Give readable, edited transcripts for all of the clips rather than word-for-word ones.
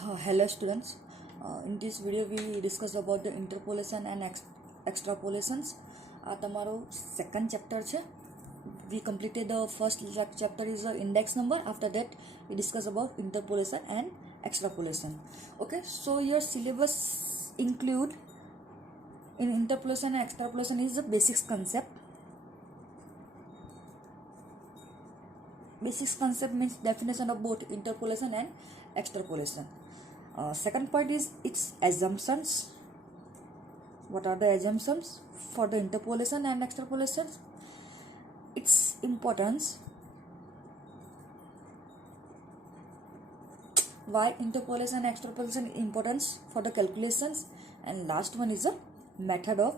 Hello students. In this video we discuss about the interpolation and extrapolations. આ તમારો second chapter છે. We completed the first chapter is the index number. After that we discuss about interpolation and extrapolation. Okay, so your syllabus include in interpolation and extrapolation is the basics concept. Basics concept means definition of both interpolation and extrapolation. Second part is its assumptions. What are the assumptions for the interpolation and extrapolation? Its importance. Why interpolation and extrapolation importance for the calculations, and last one is the method of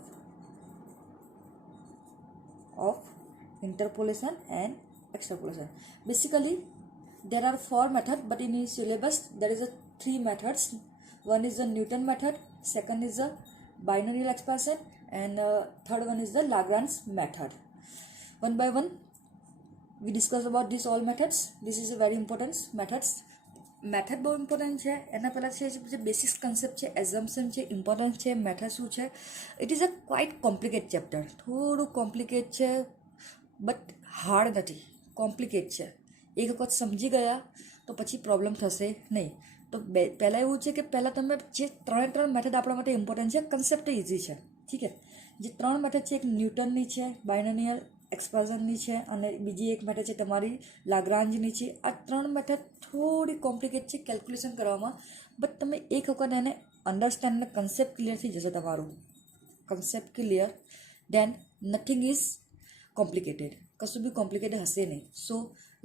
interpolation and extrapolation. Basically there are 4 methods, but in your syllabus there is a 3 methods. One is the Newton method, second is the binomial expansion, and third one is the Lagrange method. One by one we discuss about these all methods. This is a very important methods. Method બહુ important છે. એના પહેલાં છે જે basics concept છે, assumption છે, importance છે, method શું છે. It is a quite complicate chapter. થોડું કોમ્પ્લિકેટ છે, બટ હાર્ડ નથી, કોમ્પ્લિકેટ છે. એક વખત સમજી ગયા તો પછી પ્રોબ્લેમ થશે નહીં. તો પહેલાં એવું છે કે પહેલાં તમે જે ત્રણ મેથડ આપણા માટે ઇમ્પોર્ટન્ટ છે, કન્સેપ્ટ ઇઝી છે. ઠીક છે. જે 3 મેથડ છે, એક ન્યૂટનની છે, બાયનોમિયલ એક્સપાન્શનની છે, અને બીજી એક મેથડ છે તમારી લાગ્રાન્જની છે. આ 3 મેથડ થોડી કોમ્પ્લિકેટ છે કેલ્ક્યુલેશન કરવામાં, બટ તમે એક વખત એને અન્ડરસ્ટેન્ડ અને કન્સેપ્ટ ક્લિયર થઈ જશે. તમારું concept clear, then nothing is complicated. કશું બી કોમ્પ્લિકેટેડ હશે નહીં. So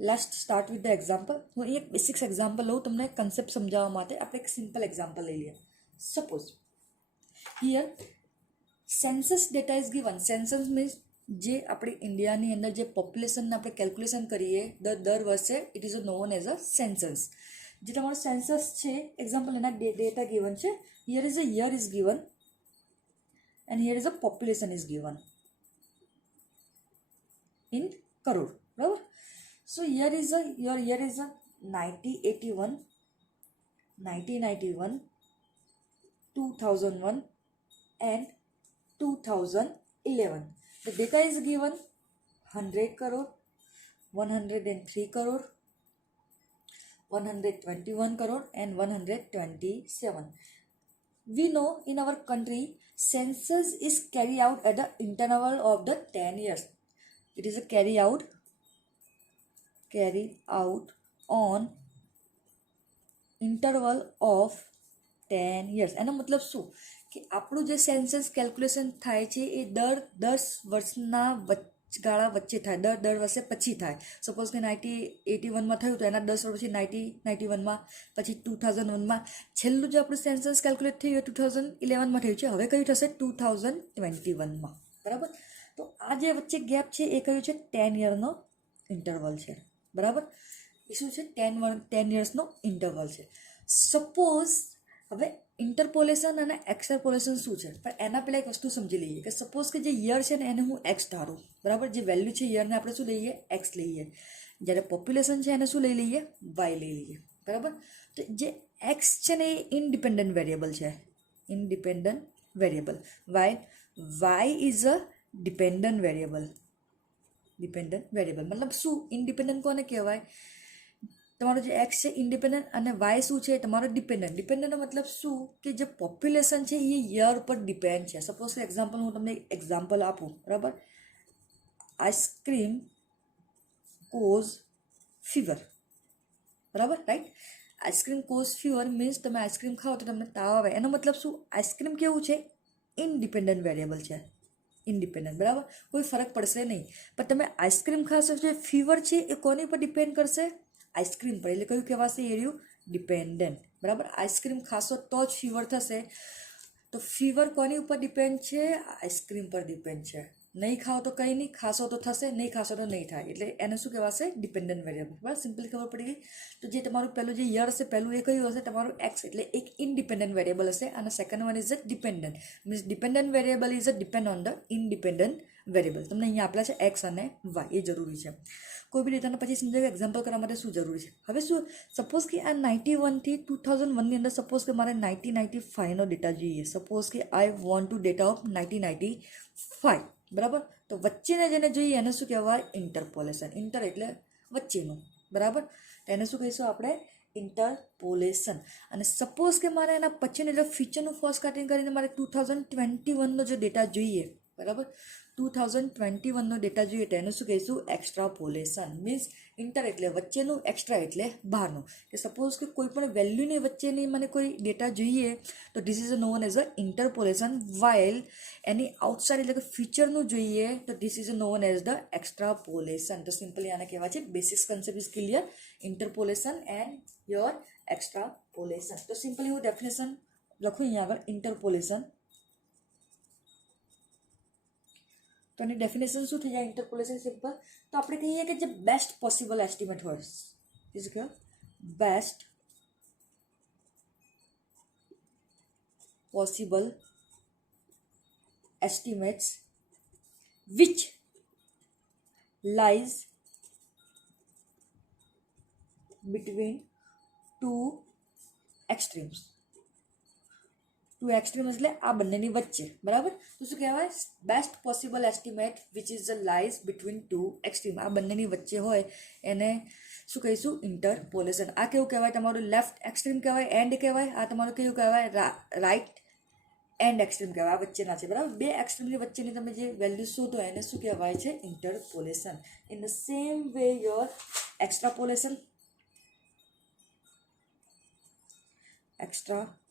let's start with the example. હું એક બેસિક્સ એક્ઝામ્પલ લઉં તમને કન્સેપ્ટ સમજાવવા માટે. આપણે એક સિમ્પલ એક્ઝામ્પલ લઈ લઈએ. Suppose here census data is given. Census means જે આપણે ઇન્ડિયાની અંદર જે પોપ્યુલેશનને આપણે કેલ્ક્યુલેશન કરીએ દર વર્ષે, it is known as a census. જે તમારો સેન્સસ છે, એક્ઝામ્પલ એના ડેટા ગિવન છે. Here is a year is given and here is a population is given in crore. Right? So here is a your year is a 1981, 1991, 2001 and 2011. The data is given 100 crore, 103 crore, 121 crore and 127. We know in our country census is carried out at the interval of the 10 years. It is a carried out on interval of 10 years. એનો મતલબ શું કે આપણું જે census calculation થાય છે એ દર 10 વર્ષના વચગાળા વચ્ચે થાય, દર વર્ષે પછી થાય. સપોઝ કે 1981માં થયું તો એના 10 વર્ષ પછી 1991માં, પછી 2001માં. છેલ્લું જે આપણું સેન્સસ કેલ્ક્યુલેટ થયું એ 2011માં થયું છે. હવે કયું થશે? 2021માં. બરાબર. તો આ જે વચ્ચે ગેપ છે એ કયું છે? 10 યરનો ઇન્ટરવલ છે. બરાબર. એ શું છે? 10 યર્સનો ઇન્ટરવલ છે. સપોઝ હવે ઇન્ટરપોલેશન અને એક્સ્ટ્રાપોલેશન શું છે, પણ એના પહેલાં એક વસ્તુ સમજી લઈએ કે સપોઝ કે જે યર છે ને એને હું એક્સ ધારું. બરાબર. જે વેલ્યુ છે યરને આપણે શું લઈએ? એક્સ લઈએ. જ્યારે પોપ્યુલેશન છે એને શું લઈ લઈએ? વાય લઈ લઈએ. બરાબર. તો જે એક્સ છે ને એ ઇન્ડિપેન્ડન્ટ વેરિયેબલ છે. Independent variable. Y is a dependent variable. Dependent variable મતલબ શું? ઇન્ડિપેન્ડન્ટ કોને કહેવાય? તમારો જે એક્સ છે ઇન્ડિપેન્ડન્ટ અને વાય શું છે? તમારો ડિપેન્ડન્ટ. ડિપેન્ડન્ટનો મતલબ શું કે જે પોપ્યુલેશન છે એ યર પર ડિપેન્ડ છે. સપોઝ કે એક્ઝામ્પલ હું તમને એક્ઝામ્પલ આપું. બરાબર. Ice cream cause fever. બરાબર. Right. Ice cream cause fever means તમે આઈસ્ક્રીમ ખાઓ તો તમને તાવ આવે. એનો મતલબ શું? આઈસ્ક્રીમ કેવું છે? ઇન્ડિપેન્ડન્ટ વેરિયેબલ છે. ઇન્ડિપેન્ડન્ટ. બરાબર. કોઈ ફરક પડશે નહીં. પણ તમે આઈસ્ક્રીમ ખાશો, જે ફીવર છે એ કોની પર ડિપેન્ડ કરશે? આઈસ્ક્રીમ પર. એટલે કયું કહેવાશે? એ રહ્યું ડિપેન્ડન્ટ. બરાબર. આઈસ્ક્રીમ ખાશો તો જ ફીવર થશે. તો ફીવર કોની ઉપર ડિપેન્ડ છે? આઈસ્ક્રીમ પર ડિપેન્ડ છે. નહીં ખાઓ તો કંઈ નહીં, ખાશો તો થશે, નહીં ખાશો તો નહીં થાય. એટલે એને શું કહેવાશે? Dependent variable. બરાબર. સિમ્પલી ખબર પડી ગઈ. તો જે તમારું પહેલું જે યર હશે, પહેલું એ કયું હશે? તમારું એક્સ. એટલે એક ઇન્ડિપેન્ડન્ટ વેરિયેબલ હશે. અને second one is a dependent. Means dependent variable is a depend on the independent variable તમને અહીંયા આપેલા છે એક્સ અને વાય, એ જરૂરી છે. કોઈ બી ડેટાને પછી સમજાવ્યું એક્ઝામ્પલ કરવા માટે શું જરૂરી છે. હવે શું સપોઝ કે આ 91થી 2001ની અંદર સપોઝ કે મારે 1995નો ડેટા જોઈએ. સપોઝ કે I want to data of 1995, બરાબર. તો વચ્ચેને જેને જોઈએ એને શું કહેવાય? ઇન્ટરપોલેશન. ઇન્ટર એટલે વચ્ચેનું, બરાબર. તો એને શું કહીશું આપણે? ઇન્ટરપોલેશન. અને સપોઝ કે મારે એના પછીનું એટલે ફીચરનું ફર્સ્ટ કટિંગ કરીને મારે 2021નો જે ડેટા જોઈએ, બરાબર, 2021નો ડેટા જોઈએ તો એને શું કહીશું? એક્સ્ટ્રાપોલેશન. મીન્સ ઇન્ટર એટલે વચ્ચેનું, એક્સ્ટ્રા એટલે બહારનું. કે સપોઝ કે કોઈ પણ વેલ્યુની વચ્ચેની મને કોઈ ડેટા જોઈએ તો this is known as a interpolation. While any outside એટલે કે ફીચરનું જોઈએ તો this is known as the extrapolation. તો સિમ્પલી આને કહેવાય છે basic concept is clear, interpolation and your extrapolation. તો સિમ્પલી હું ડેફિનેશન લખું અહીંયા આગળ, ઇન્ટરપોલેશન. તો એની ડેફિનેશન શું થઈ જાય? Interpolation simple. તો આપણે કહીએ કે જે બેસ્ટ પોસિબલ એસ્ટિમેટ હોય, ઇઝ કે best possible estimates which lies between two extremes. Two extreme એટલે આ બંનેની વચ્ચે, બરાબર. તો શું કહેવાય? Best possible estimate which is the lies between two extreme. આ બંનેની વચ્ચે હોય એને શું કહીશું? ઇન્ટરપોલેશન. આ કેવું કહેવાય? તમારું લેફ્ટ એક્સ્ટ્રીમ કહેવાય, એન્ડ કહેવાય. આ તમારું કેવું કહેવાય? રાઇટ એન્ડ એક્સ્ટ્રીમ કહેવાય. આ વચ્ચેના છે, બરાબર. બે એક્સ્ટ્રીમની વચ્ચેની તમે જે વેલ્યુ શોધો એને શું કહેવાય છે? Interpolation. In the same way your extrapolation. Extrapolation,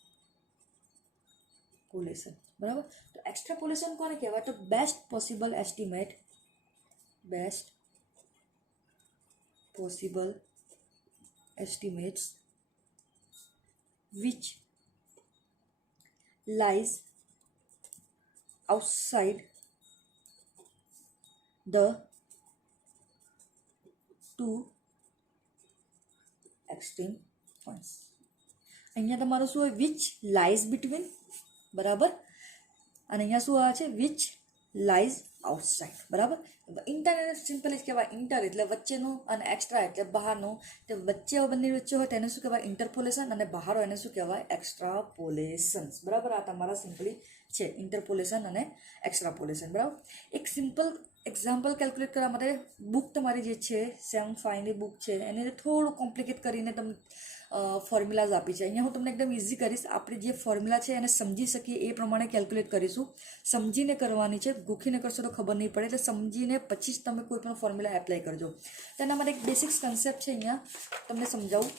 બરાબર. તો એક્સ્ટ્રાપોલેશન કોને કહેવાય? તો best possible estimate, best possible estimates which lies outside the two extreme points. અહીંયા તમારું શું હોય? વિચ લાઇઝ બિટવીન, બરાબર. અને અહીંયા શું આવે છે? વિચ લાઇઝ આઉટસાઇડ, બરાબર. ઇન્ટર એને સિમ્પલ જ કહેવાય. ઇન્ટર એટલે વચ્ચેનું અને એક્સ્ટ્રા એટલે બહારનું. તો વચ્ચે બંને વચ્ચે હોય તેને શું કહેવાય? ઇન્ટરપોલેશન. અને બહાર હોય એને શું કહેવાય? એક્સ્ટ્રાપોલેશન, બરાબર. આ તમારા સિમ્પલી છે ઇન્ટરપોલેશન અને એક્સ્ટ્રાપોલેશન, બરાબર. એક સિમ્પલ એક્ઝામ્પલ કેલ્ક્યુલેટ કરવા માટે બુક તમારી જે છે 7-5ની બુક છે એને થોડું કોમ્પ્લિકેટ કરીને તમને ફોર્મ્યુલાઝ આપી છે. અહીંયા હું તમને એકદમ ઇઝી કરીશ. આપણે જે ફોર્મ્યુલા છે એને સમજી શકીએ એ પ્રમાણે કેલ્ક્યુલેટ કરીશું. સમજીને કરવાની છે, ગોખીને કરશો તો ખબર નહીં પડે. એટલે સમજીને પછી જ તમે કોઈ પણ ફોર્મ્યુલા એપ્લાય કરજો. તેના માટે એક બેસિક્સ કન્સેપ્ટ છે, અહીંયા તમને સમજાવું.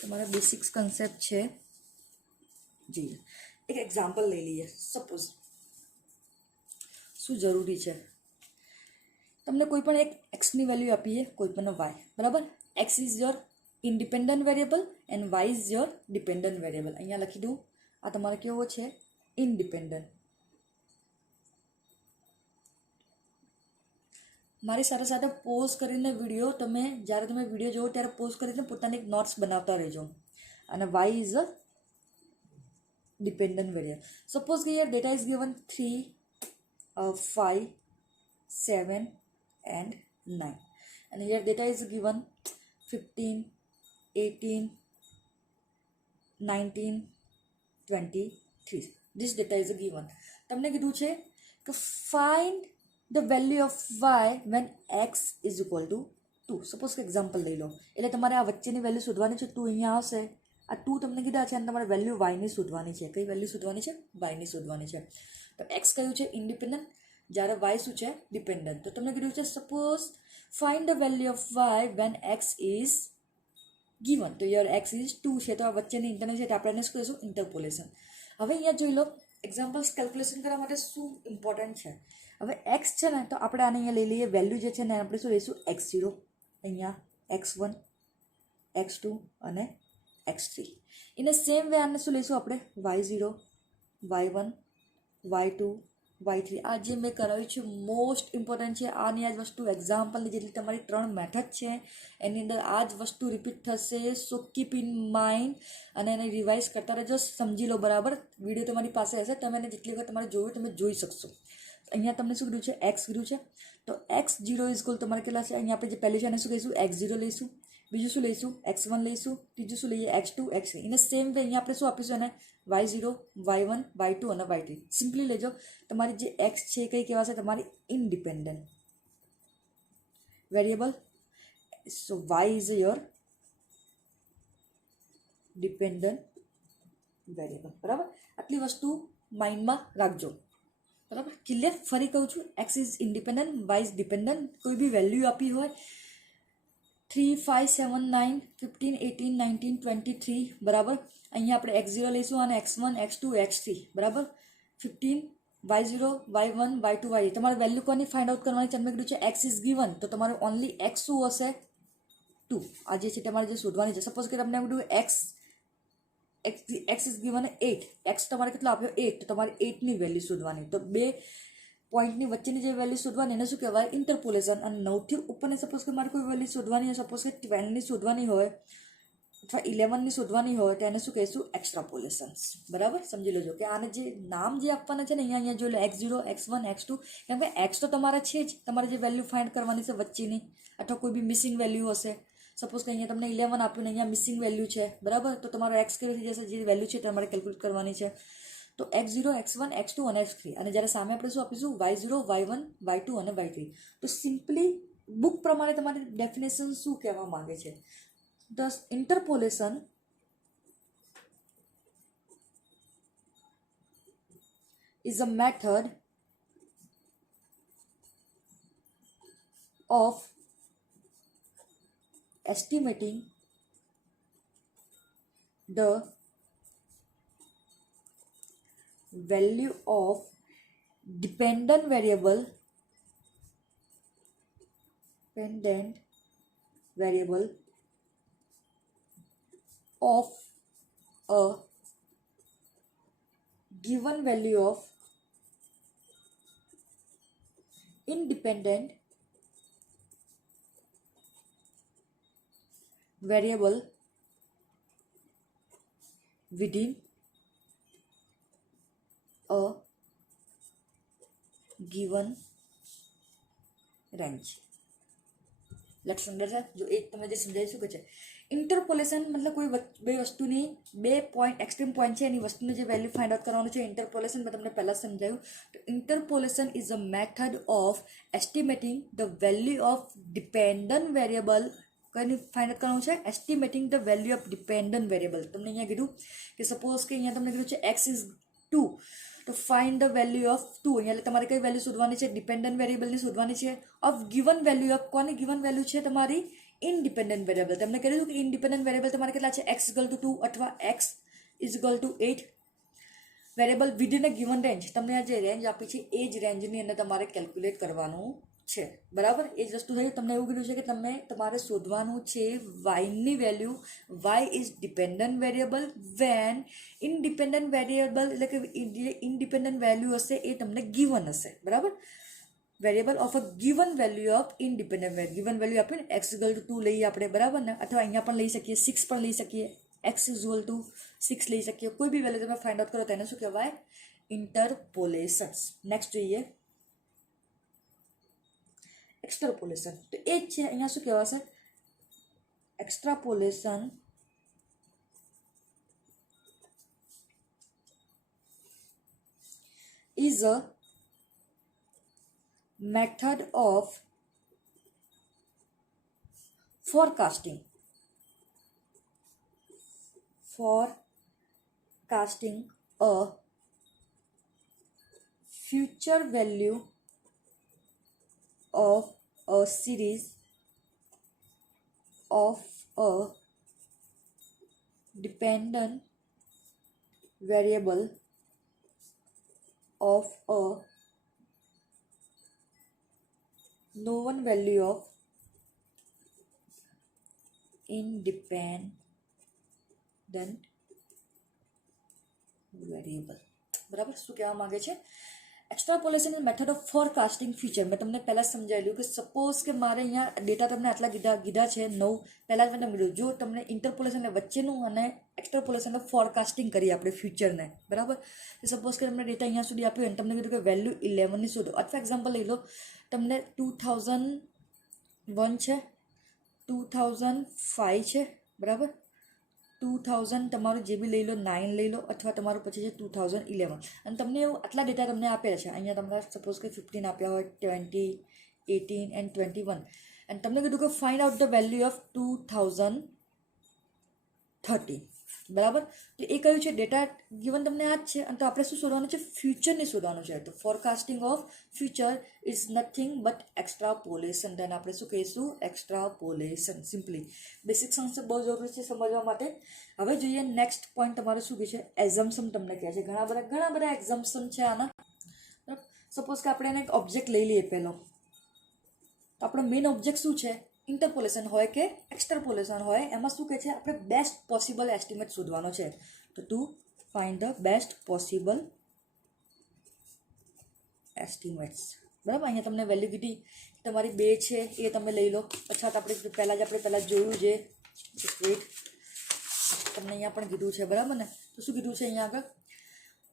તમારા બેસિક્સ કન્સેપ્ટ છે જી. એક એક્ઝામ્પલ લઈ લઈએ. સપોઝ શું જરૂરી છે? તમને કોઈ પણ એક એક્સની વેલ્યુ આપીએ, કોઈ પણ વાય, બરાબર. X is your independent variable and Y is your dependent variable. અહીંયા લખી દઉં. આ તમારે કેવો છે? ઇન્ડિપેન્ડન્ટ. મારી સાથે સાથે પોઝ કરીને વિડીયો તમે જ્યારે તમે વિડીયો જોવો ત્યારે પોઝ કરીને પોતાની એક નોટ્સ બનાવતા રહેજો. અને Y is a dependent variable. Suppose here data is given 3, 5, 7 and 9. And here data is given 15, 18, 19, 23. This data is given. તમને કીધું છે કે find the value of y when x is equal to 2. Suppose કે example લઈ લો. એટલે તમારે આ વચ્ચેની વેલ્યુ શોધવાની છે. 2 અહીંયા આવશે. આ 2 તમને કીધા છે અને તમારે વેલ્યુ વાયની શોધવાની છે. કઈ વેલ્યુ શોધવાની છે? વાયની શોધવાની છે. તો એક્સ કયું છે? ઇન્ડિપેન્ડન્ટ. જ્યારે વાય શું છે? ડિપેન્ડન્ટ. તો તમને કીધું છે suppose find the value of Y when X is given. તો યર એક્સ ઇઝ 2 છે. તો આ વચ્ચેની ઇન્ટરનલ છે આપણે એને શું કહીશું? ઇન્ટરપોલેશન. હવે અહીંયા જોઈ લો એક્ઝામ્પલ્સ કેલ્ક્યુલેશન કરવા માટે શું ઇમ્પોર્ટન્ટ છે. હવે એક્સ છે ને તો આપણે આને અહીંયા લઈ લઈએ. વેલ્યુ જે છે ને આપણે શું લઈશું? x0, અહીંયા x1, x2 અને x3. ઇન સેમ વે આને શું લઈશું આપણે? y0, y1, y2 y3 આ જે મેં કરાવ્યું છે મોસ્ટ ઇમ્પોર્ટન્ટ છે. આની આ જ વસ્તુ એક્ઝામ્પલની જેટલી તમારી 3 મેથડ છે એની અંદર આ જ વસ્તુ રિપીટ થશે. સો કીપ ઇન માઇન્ડ અને એને રિવાઇઝ કરતા રહેજો, સમજી લો બરાબર. વિડીયો તમારી પાસે હશે, તમે એને જેટલી વખત તમારે જોયું તમે જોઈ શકશો. અહીંયા તમને શું કીધું છે? એક્સ કીધું છે, તો x0 ઇઝ ઇક્વલ તમારે કેટલા છે? અહીંયા આપણે જે પહેલી છે એને શું કહીશું? x0 લઈશું. બીજું શું લઈશું? x1 લઈશું. ત્રીજું શું લઈએ? x2 x3. એને સેમ વે અહીંયા આપણે શું આપીશું? એને y0 y1 y2 અને y3. સિમ્પલી લેજો. તમારી જે x છે કઈ કહેવાશે? તમારી independent variable. So y is your dependent variable. બરાબર, આટલી વસ્તુ માઇન્ડમાં રાખજો. બરાબર, ક્લિયર? ફરી કહું છું, X is independent, Y is dependent. કોઈ બી વેલ્યુ આપી હોય 3 5 7 9 15 18 19 23. બરાબર, અહીંયા આપણે x0 લઈશું અને x1 x2 x3. બરાબર, 15 y0 y1 y2 y3. તમારે વેલ્યુ કોની ફાઇન્ડ આઉટ કરવાની છે? મેં કીધું છે x ઇઝ ગિવન, તો તમારે ઓનલી x શું હશે? 2. આ જે છે તમારે જે શોધવાની છે. સપોઝ કે તમને એમ કીધું x ઇઝ ગિવન 8. x તમારે કેટલો આપ્યો? 8. તો તમારે 8ની વેલ્યુ શોધવાની. તો બે પોઈન્ટની વચ્ચેની જે વેલ્યુ શોધવાની એને શું કહેવાય? ઇન્ટરપોલેશન. અને 9થી ઉપરની સપોઝ કે મારે કોઈ વેલ્યુ શોધવાની હોય, સપોઝ કે 12ની શોધવાની હોય અથવા 11ની શોધવાની હોય, તો એને શું કહીશું? એક્સ્ટ્રાપોલેશન્સ. બરાબર, સમજી લેજો કે આને જે નામ જે આપવાના છે ને અહીંયા જોઈ લો, x0 x1 x2. કેમ કે x તો તમારે છે જ, તમારે જે વેલ્યુ ફાઇન્ડ કરવાની છે વચ્ચેની, અથવા કોઈ બી મિસિંગ વેલ્યુ હશે. સપોઝ કે અહીંયા તમને 11 આપ્યું ને અહીંયા મિસિંગ વેલ્યુ છે. બરાબર, તો તમારો x કેવી થઈ જશે? જે વેલ્યુ છે તમારે કેલ્ક્યુલેટ કરવાની છે. તો x0 x1 x2 અને x3. અને જ્યારે સામે આપણે શું આપીશું? y0 y1 y2 અને y3. તો સિમ્પલી બુક પ્રમાણે તમારી ડેફિનેશન શું કહેવા માંગે છે? The interpolation is a method of estimating the value of dependent variable of a given value of independent variable within a given range. Let's understand. જો એક તમે જે સમજાવી શું કે છે ઇન્ટરપોલેશન, મતલબ કોઈ બે વસ્તુની બે પોઈન્ટ એક્સ્ટ્રીમ પોઈન્ટ છે એની વસ્તુની જે વેલ્યુ ફાઇન્ડ આઉટ કરવાનું છે ઇન્ટરપોલેશન. મેં તમને પહેલાં સમજાવ્યું. તો interpolation is a method of estimating the value of dependent variable. કઈ ફાઇન્ડ આઉટ કરવાનું છે? Estimating the value of dependent variable. તમને અહીંયા કીધું કે સપોઝ કે અહીંયા તમને કીધું છે x ઇઝ 2. તો ફાઇન્ડ ધ વેલ્યુ ઓફ 2. અહીંયા તમારે કઈ વેલ્યુ શોધવાની છે? ડિપેન્ડન્ટ વેરિયેબલની શોધવાની છે. ઓફ ગિવન વેલ્યુ ઓફ કોની ગિવન વેલ્યુ છે? તમારી ઇન્ડિપેન્ડન્ટ વેરિયેબલ. તમને કીધું કે ઇન્ડિપેન્ડન્ટ વેરિયેબલ તમારે કેટલા છે? x ઇઝ ટુ 2 અથવા x is to 8. Variable within a given range. તમને આ જે રેન્જ આપી છે એ જ રેન્જની અંદર તમારે કેલ્ક્યુલેટ કરવાનું છે. બરાબર, એ જ વસ્તુ થયું. તમને એવું કીધું છે કે તમારે શોધવાનું છે વાયની value. Y is dependent variable when independent variable, એટલે કે ઇન્ડિપેન્ડન્ટ વેલ્યુ હશે એ તમને ગિવન હશે. બરાબર, variable of a given value of independent value. Given value આપીને x ઇઝ ટુ 2 લઈએ આપણે. બરાબર ને, અથવા અહીંયા પણ લઈ શકીએ, 6 પણ લઈ શકીએ, x ઇઝ ટુ 6 લઈ શકીએ. કોઈ બી વેલ્યુ તમે ફાઇન્ડ આઉટ કરો તેને શું કહેવાય? ઇન્ટરપોલેશન્સ. નેક્સ્ટ જોઈએ એક્સ્ટ્રાપોલેશન. તો એ જ છે, અહીંયા શું કહેવાશે? Extrapolation is a method of forecasting a future value of a series of a dependent variable of a known value of independent variable. બરાબર, શું કહેવા માંગે છે? Extrapolation is method of forecasting future. મેં તમને પહેલાં સમજાવેલું કે સપોઝ કે મારે અહીંયા ડેટા તમને આટલા કીધા છે 9. પહેલાં જ મેં તમને કીધું જો તમને ઇન્ટરપોલેશન એટલે વચ્ચેનું અને એક્સ્ટ્રાપોલેશન એટલે ફોરકાસ્ટિંગ કરીએ આપણે ફ્યુચરને, બરાબર. સપોઝ કે તમને ડેટા અહીંયા સુધી આપ્યું અને તમને કીધું કે વેલ્યુ 11ની શોધો, અથવા એક્ઝામ્પલ લઈ લો તમને 2001 છે, 2005 છે, બરાબર, 2000 તમારું જે બી લઈ લો 9 લઈ લો, અથવા તમારું પછી છે 2011, અને તમને એવું આટલા ડેટા તમને આપેલા છે. અહીંયા તમને સપોઝ કે 15 આપ્યા હોય, 20, 18 એન્ડ 21, અને તમને કીધું કે find out the value of 2030, બરાબર. તો એ કયું છે ડેટા ગિવન તમને આ જ છે, અને તો આપણે શું શોધવાનું છે, ફ્યુચરને શોધવાનું છે. તો forecasting of future is nothing but extrapolation. તેને આપણે શું કહીશું, એક્સ્ટ્રાપોલેશન. સિમ્પલી બેસિક કોન્સેપ્ટ બહુ જરૂરી છે સમજવા માટે. હવે જોઈએ નેક્સ્ટ પોઈન્ટ તમારે શું કહે છે, એઝમ્પશન તમને કહે છે. ઘણા બધા એક્ઝમ્પશન છે આના. સપોઝ કે આપણે એને એક ઓબ્જેક્ટ લઈ લઈએ પહેલો, તો આપણો મેઇન ઓબ્જેક્ટ શું છે, ઇન્ટરપોલેશન હોય કે એક્સ્ટ્રાપોલેશન હોય, એમાં શું કહે છે, આપણે બેસ્ટ પોસિબલ એસ્ટિમેટ શોધવાનો છે. તો to find the best possible એસ્ટિમેટ્સ, બરાબર. અહીંયા તમને વેલ્યુ કીધી તમારી 2 છે એ તમે લઈ લો. અચ્છા, તો આપણે પહેલાં જોયું છે, તમને અહીંયા પણ કીધું છે, બરાબર ને. તો શું કીધું છે અહીંયા આગળ,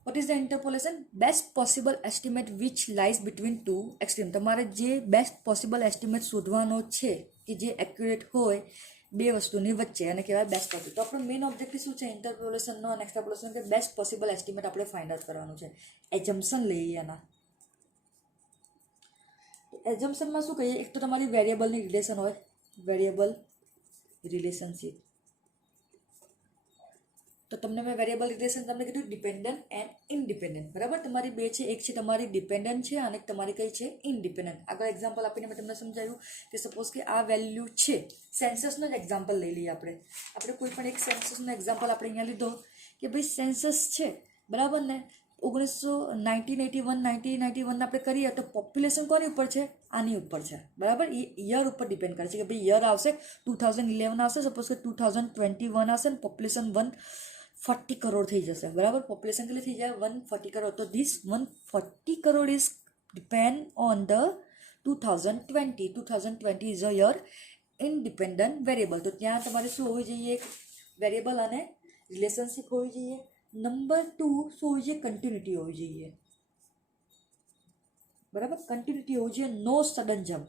what is the interpolation, best possible estimate which lies between 2 extreme. તમારે જે બેસ્ટ પોસિબલ એસ્ટિમેટ શોધવાનો છે કે જે એક્યુરેટ હોય 2 વસ્તુની વચ્ચે, અને કહેવાય બેસ્ટ પોસિબલ. તો આપણો મેઇન ઓબ્જેક્ટિવ શું છે, ઇન્ટરપોલેશનનો અને એક્સ્ટ્રાપોલેશન, કે બેસ્ટ પોસિબલ એસ્ટિમેટ આપણે ફાઇન્ડ આઉટ કરવાનું છે. એઝમ્પશન લઈએ એના. એઝમ્પશનમાં શું કહીએ, એક તો તમારી વેરિયેબલની રિલેશન હોય, વેરિયેબલ રિલેશનશીપ. તો તમને મેં વેરિયેબલ રિલેશન તમને કીધું ડિપેન્ડન્ટ એન્ડ ઇન્ડિપેન્ડન્ટ, બરાબર. તમારી 2 છે, એક છે તમારી ડિપેન્ડન્ટ છે અને એક તમારી કઈ છે, ઇન્ડિપેન્ડન્ટ. આગળ એક્ઝામ્પલ આપીને મેં તમને સમજાવ્યું કે સપોઝ કે આ વેલ્યુ છે, સેન્સસનો જ એક્ઝામ્પલ લઈ લઈએ આપણે કોઈ પણ એક સેન્સસનો એક્ઝામ્પલ આપણે અહીંયા લીધો કે ભાઈ સેન્સસ છે, બરાબર ને. 1981 આપણે કરીએ તો પોપ્યુલેશન કોની ઉપર છે, આની ઉપર છે, બરાબર. એ યર ઉપર ડિપેન્ડ કરે છે કે ભાઈ યર આવશે 2011 આવશે, સપોઝ કે 2021 આવશે અને પોપ્યુલેશન 140 કરોડ થઈ જશે, બરાબર. પોપ્યુલેશન કેટલી થઈ જાય, 140 કરોડ. તો this 140 crore is depend on the 2020 is a year independent variable. તો ત્યાં તમારે શું હોવી જોઈએ, વેરિયેબલ અને રિલેશનશિપ હોવી જોઈએ. નંબર 2 શું હોવી જોઈએ, કન્ટિન્યુટી હોવી જોઈએ, બરાબર. કન્ટિન્યુટી હોવી જોઈએ. નો સડન જમ્પ,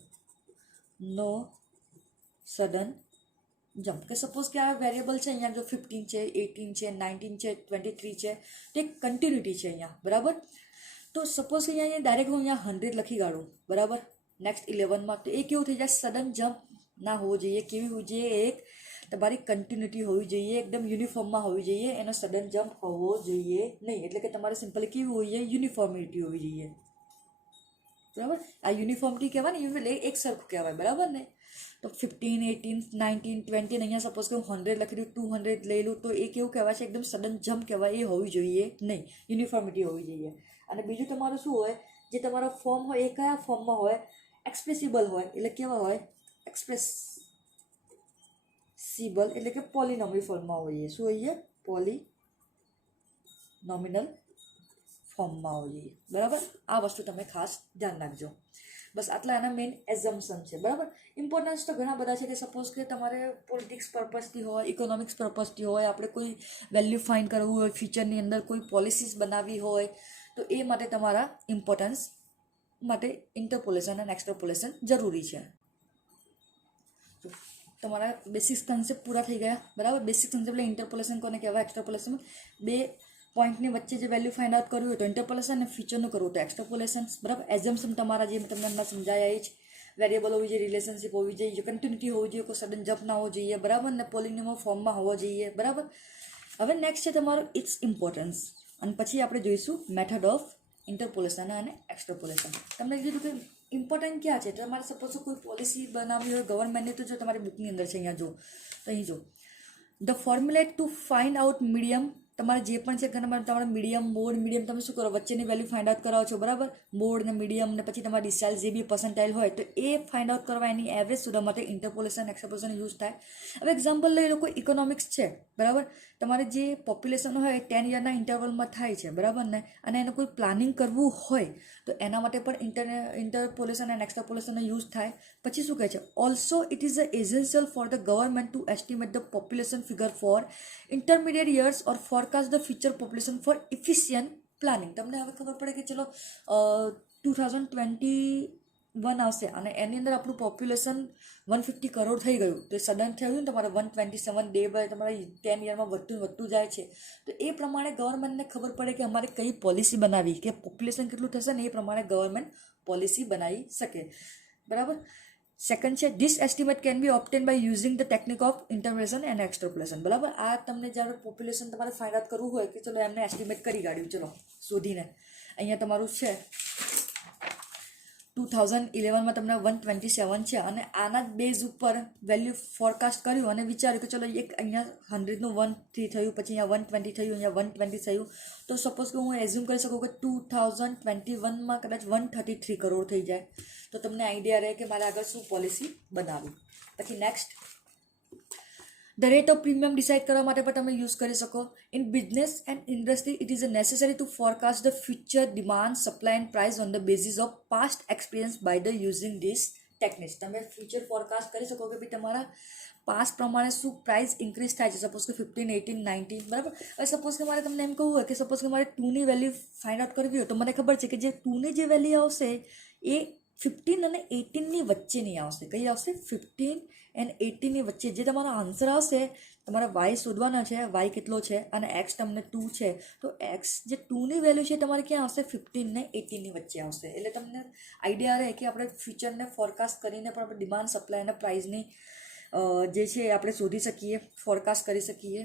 નો સડન જમ્પ. કે સપોઝ કે આ વેરિયેબલ છે, અહીંયા જો 15 છે, 18 છે, 19 છે, 23 છે, તો એક કન્ટિન્યુટી છે અહીંયા, બરાબર. તો સપોઝ કે અહીંયા ડાયરેક્ટ હું અહીંયા 100 લખી કાઢું, બરાબર, નેક્સ્ટ 11માં, તો એ કેવું થઈ જાય, સડન જમ્પ ના હોવું જોઈએ. કેવી હોવી જોઈએ, એક તમારી કન્ટિન્યુટી હોવી જોઈએ, એકદમ યુનિફોર્મમાં હોવી જોઈએ, એનો સડન જમ્પ હોવો જોઈએ નહીં. એટલે કે તમારે સિમ્પલી કેવી હોવી જોઈએ, યુનિફોર્મિટી હોવી જોઈએ, બરાબર. આ યુનિફોર્મિટી કહેવાય ને, એટલે એક સરખું કહેવાય, બરાબર ને. તો 15, 18, 19, 20 અહીંયા સપોઝ કે હું 100 લખી દઉં, 200 લઈ લઉં, તો એ કેવું કહેવાય છે, એકદમ સડન જમ્પ કહેવાય, એ હોવી જોઈએ નહીં, યુનિફોર્મિટી હોવી જોઈએ. અને બીજું તમારું શું હોય, જે તમારો ફોર્મ હોય એ કયા ફોર્મમાં હોય, એક્સપ્રેસિબલ હોય. એટલે કેવા હોય, એક્સપ્રેસિબલ એટલે કે પોલિનોમિનલ ફોર્મમાં હોઈએ. શું હોઈએ, પોલિનોમિનલ ફોર્મમાં હોઈએ, બરાબર. આ વસ્તુ તમે ખાસ ધ્યાન રાખજો. બસ આટલા એના મેઇન એઝમ્પશન છે, બરાબર. ઇમ્પોર્ટન્સ તો ઘણા બધા છે કે સપોઝ કે તમારે પોલિટિક્સ પર્પઝથી હોય, ઇકોનોમિક્સ પર્પઝથી હોય, આપણે કોઈ વેલ્યુ ફાઇન્ડ કરવું હોય, ફ્યુચરની અંદર કોઈ પોલિસીસ બનાવવી હોય, તો એ માટે તમારા ઇમ્પોર્ટન્સ માટે ઇન્ટરપોલેશન અને એક્સ્ટ્રાપોલેશન જરૂરી છે. તમારા બેસિક કન્સેપ્ટ પૂરા થઈ ગયા, બરાબર. બેસિક કન્સેપ્ટ એટલે ઇન્ટરપોલેશન કોને કહેવાય, એક્સ્ટ્રાપોલેશન. 2 પોઈન્ટની વચ્ચે જે વેલ્યુ ફાઇન્ડ આઉટ કરવું હોય તો ઇન્ટરપોલેશન, અને ફ્યુચરનું કરવું તો એક્સ્ટ્રાપોલેશન, બરાબર. એઝમ્પશન તમારા જે તમને હમણાં સમજાયા જ, વેરિયેબલ હોવી જોઈએ, રિલેશનશિપ હોવી જોઈએ, કન્ટિન્યુટી હોવી જોઈએ, કોઈ સડન જમ્પ ના હોવો જોઈએ, બરાબર ને. પોલિનોમિનલ ફોર્મમાં હોવો જોઈએ, બરાબર. હવે નેક્સ્ટ છે તમારું ઇટ્સ ઇમ્પોર્ટન્સ, અને પછી આપણે જોઈશું મેથડ ઓફ ઇન્ટરપોલેશન અને એક્સ્ટ્રાપોલેશન. તમને કીધું કે ઇમ્પોર્ટન્ટ ક્યાં છે, તમારે સપોઝ કોઈ પોલિસી બનાવવી હોય ગવર્મેન્ટની, તો જો તમારી બુકની અંદર છે, અહીંયા જો, તો અહીં જો, the formulate to find out medium તમારે જે પણ છે કે તમારે મીડિયમ મોડ મીડિયમ તમે શું કરો વચ્ચેની વેલ્યુ ફાઇન્ડ આઉટ કરાવો છો બરાબર, મોડ ને મીડિયમ ને પછી તમારા ડિસાઇલ જે બી પર્સન્ટાઇલ હોય તો એ ફાઇન્ડ આઉટ કરવા એની એવરેજ શોધવા માટે ઇન્ટરપોલેશન એક્સ્ટ્રાપોલેશન યુઝ થાય. હવે એક્ઝામ્પલ લઈ લો કોઈ ઇકોનોમિક્સ છે બરાબર, તમારે જે પોપ્યુલેશન હોય 10 યરના ઇન્ટરવલમાં થાય છે બરાબર ને, અને એને કોઈ પ્લાનિંગ કરવું હોય તો એના માટે પણ ઇન્ટરપોલેશન એન્ડ એક્સ્ટ્રાપોલેશનનો યુઝ થાય. પછી શું કહે છે, also it is a essential for the government to estimate the population figure for intermediate years or forecast the future population for efficient planning. તમને હવે ખબર પડે કે ચલો 2021 આવશે અને એની અંદર આપણું પોપ્યુલેશન 150 કરોડ થઈ ગયું, તો સડન થયું ને તમારે 127 ડે બાય તમારે 10 યરમાં વધતું જાય છે, તો એ પ્રમાણે ગવર્મેન્ટને ખબર પડે કે અમારે કઈ પોલિસી બનાવી કે પોપ્યુલેશન કેટલું થશે ને એ પ્રમાણે ગવર્મેન્ટ પોલિસી બનાવી શકે બરાબર. સેકન્ડ છે this estimate can be obtained by using the technique of interpolation and extrapolation બરાબર. આ તમને જ્યારે પોપ્યુલેશન તમારે ફાઇન્ડ આઉટ કરવું હોય કે ચલો એમને એસ્ટિમેટ કરી કાઢ્યું ચલો શોધીને, અહીંયા તમારું છે 2011માં તમને 127 છે અને આના જ બેઝ ઉપર વેલ્યુ ફોરકાસ્ટ કર્યું અને વિચાર્યું કે ચલો એક અહીંયા 100નું 1 થયું, પછી અહીંયા 120 થયું, અહીંયા 120 થયું, તો સપોઝ કે હું એઝ્યુમ કરી શકું કે 2021માં કદાચ 133 કરોડ થઈ જાય, તો તમને આઈડિયા રહે કે મારે આગળ શું પોલિસી બનાવવી. પછી next the rate of premium decide કરવા માટે પણ તમે યુઝ કરી શકો. In business and industry it is necessary to forecast the future demand supply and price on the basis of past experience by the using this techniques. તમે future forecast કરી શકો કે ભાઈ તમારા પાસ્ટ પ્રમાણે શું પ્રાઇસ ઇન્ક્રીઝ થાય છે, સપોઝ કે 15, 18, 19 બરાબર. હવે સપોઝ કે મારે તમને એમ કહવું હોય કે સપોઝ કે મારે 2ની વેલ્યુ ફાઇન્ડ આઉટ કરવી હોય તો મને ખબર છે કે જે 2ની જે વેલ્યુ આવશે એ 15 અને 18ની વચ્ચેની આવશે. કઈ આવશે? 15 એન્ડ 18ની વચ્ચે જે તમારો આન્સર આવશે. તમારા વાય શોધવાના છે, વાય કેટલો છે અને એક્સ તમને 2 છે, તો એક્સ જે 2ની વેલ્યુ છે તમારે ક્યાં આવશે? 15 ને 18ની વચ્ચે આવશે. એટલે તમને આઈડિયા રહે કે આપણે ફ્યુચરને ફોરકાસ્ટ કરીને પણ આપણે ડિમાન્ડ સપ્લાય અને પ્રાઇસની જે છે આપણે શોધી શકીએ, ફોરકાસ્ટ કરી શકીએ.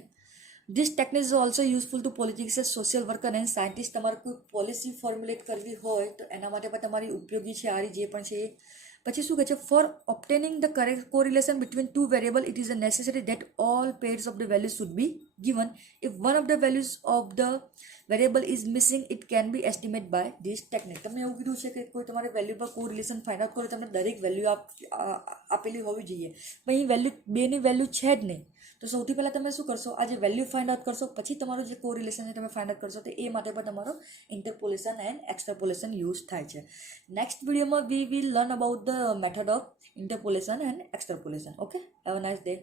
This technique is also useful to politics, social worker and scientist. તમારે કોઈ પોલિસી ફોર્મ્યુલેટ કરવી હોય તો એના માટે પણ તમારી ઉપયોગી છે આ જે પણ છે એ. પછી શું કહે છે, for obtaining the correct correlation between two variable it is necessary that all pairs of the value should be given. If one of the values of the variable is missing, it can be estimated by this technique. તમને એવું કીધું છે કે કોઈ તમારે value પર correlation find out કરો, તમને દરેક વેલ્યુ આપેલી હોવી જોઈએ, પણ અહીં વેલ્યુ બેની વેલ્યુ છે જ નહીં. તો સૌથી પહેલાં તમે શું કરશો, આ જે વેલ્યુ ફાઇન્ડ આઉટ કરશો, પછી તમારું જે કોરિલેશન છે તમે ફાઇન્ડ આઉટ કરશો, તો એ માટે પણ તમારો ઇન્ટરપોલેશન એન્ડ એક્સ્ટ્રાપોલેશન યુઝ થાય છે. નેક્સ્ટ વિડીયોમાં we will learn about the method of interpolation and extrapolation. Okay, have a nice day.